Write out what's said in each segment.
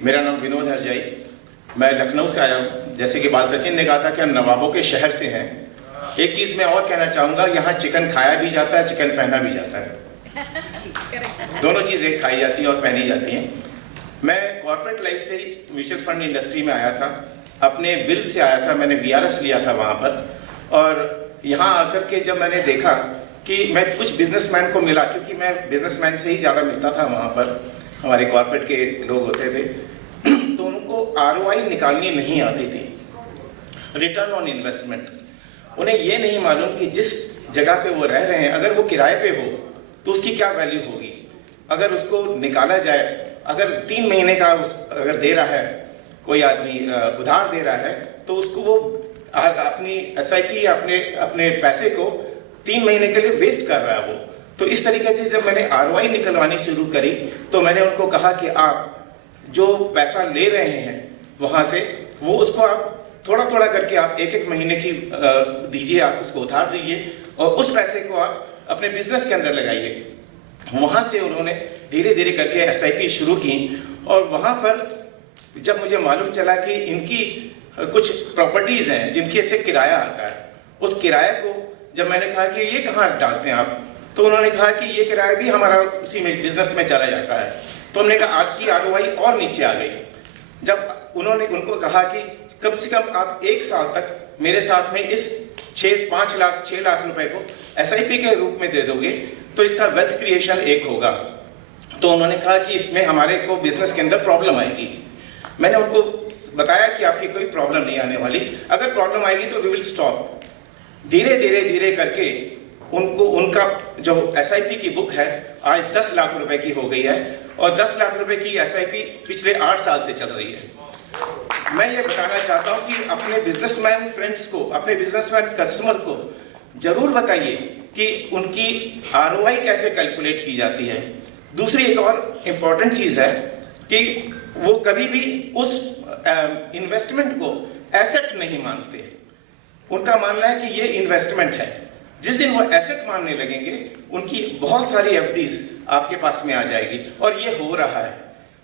मेरा नाम विनोद हरजाई, मैं लखनऊ से आया हूँ। जैसे कि बाल सचिन ने कहा था कि हम नवाबों के शहर से हैं। एक चीज़ मैं और कहना चाहूँगा, यहाँ चिकन खाया भी जाता है, चिकन पहना भी जाता है। दोनों चीज़ें खाई जाती हैं और पहनी जाती हैं। मैं कॉर्पोरेट लाइफ से ही म्यूचुअल फंड इंडस्ट्री में आया था, अपने विल से आया था, मैंने VRS लिया था वहाँ पर। और यहाँ आकर के जब मैंने देखा कि मैं कुछ बिजनेसमैन को मिला, क्योंकि मैं बिजनेसमैन से ही ज़्यादा मिलता था वहाँ पर, हमारे कॉर्पोरेट के लोग होते थे, तो उनको ROI निकालनी नहीं आती थी, रिटर्न ऑन इन्वेस्टमेंट। उन्हें ये नहीं मालूम कि जिस जगह पे वो रह रहे हैं, अगर वो किराए पे हो तो उसकी क्या वैल्यू होगी। अगर उसको निकाला जाए, अगर 3 महीने का अगर दे रहा है कोई आदमी, उधार दे रहा है, तो उसको वो अपनी SIP अपने पैसे को 3 महीने के लिए वेस्ट कर रहा है वो। तो इस तरीके से जब मैंने ROI निकलवानी शुरू करी, तो मैंने उनको कहा कि आप जो पैसा ले रहे हैं वहाँ से, वो उसको आप थोड़ा थोड़ा करके आप 1-1 महीने की दीजिए, आप उसको उधार दीजिए और उस पैसे को आप अपने बिजनेस के अंदर लगाइए। वहाँ से उन्होंने धीरे धीरे करके SIP शुरू की। और वहाँ पर जब मुझे मालूम चला कि इनकी कुछ प्रॉपर्टीज़ हैं जिनके से किराया आता है, उस किराए को जब मैंने कहा कि ये कहाँ डालते हैं आप, तो उन्होंने कहा कि ये किराया भी हमारा उसी में बिजनेस में चला जाता है। तो हमने कहा आपकी ROI और नीचे आ गई। जब उन्होंने उनको कहा कि कम से कम आप 1 साल तक मेरे साथ में इस 6 लाख रुपए को SIP के रूप में दे दोगे तो इसका वेल्थ क्रिएशन 1 होगा। तो उन्होंने कहा कि इसमें हमारे को बिजनेस के अंदर प्रॉब्लम आएगी। मैंने उनको बताया कि आपकी कोई प्रॉब्लम नहीं आने वाली, अगर प्रॉब्लम आएगी तो वी विल स्टॉप। धीरे करके उनका जो SIP की बुक है आज 10 लाख रुपए की हो गई है और 10 लाख रुपए की SIP पिछले 8 साल से चल रही है। मैं ये बताना चाहता हूँ कि अपने बिजनेसमैन फ्रेंड्स को, अपने बिजनेसमैन कस्टमर को जरूर बताइए कि उनकी ROI कैसे कैलकुलेट की जाती है। दूसरी एक और इम्पॉर्टेंट चीज़ है कि वो कभी भी उस इन्वेस्टमेंट को एसेट नहीं मानते। उनका मानना है कि ये इन्वेस्टमेंट है। जिस दिन वो एसेट मानने लगेंगे, उनकी बहुत सारी FDs आपके पास में आ जाएगी और ये हो रहा है।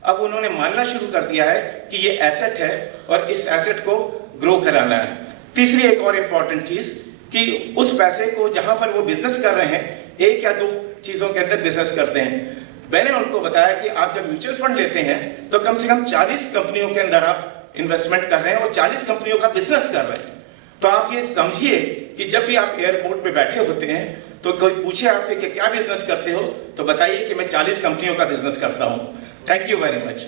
अब उन्होंने मानना शुरू कर दिया है कि ये एसेट है और इस एसेट को ग्रो कराना है। तीसरी एक और इम्पॉर्टेंट चीज़ कि उस पैसे को जहाँ पर वो बिजनेस कर रहे हैं, 1 या 2 चीज़ों के अंदर बिजनेस करते हैं। मैंने उनको बताया कि आप जब म्यूचुअल फंड लेते हैं तो कम से कम 40 कंपनियों के अंदर आप इन्वेस्टमेंट कर रहे हैं और 40 कंपनियों का बिजनेस कर रहे हैं। तो आप ये समझिए कि जब भी आप एयरपोर्ट पे बैठे होते हैं तो कोई पूछे आपसे कि क्या बिजनेस करते हो, तो बताइए कि मैं 40 कंपनियों का बिजनेस करता हूँ। Thank you very much.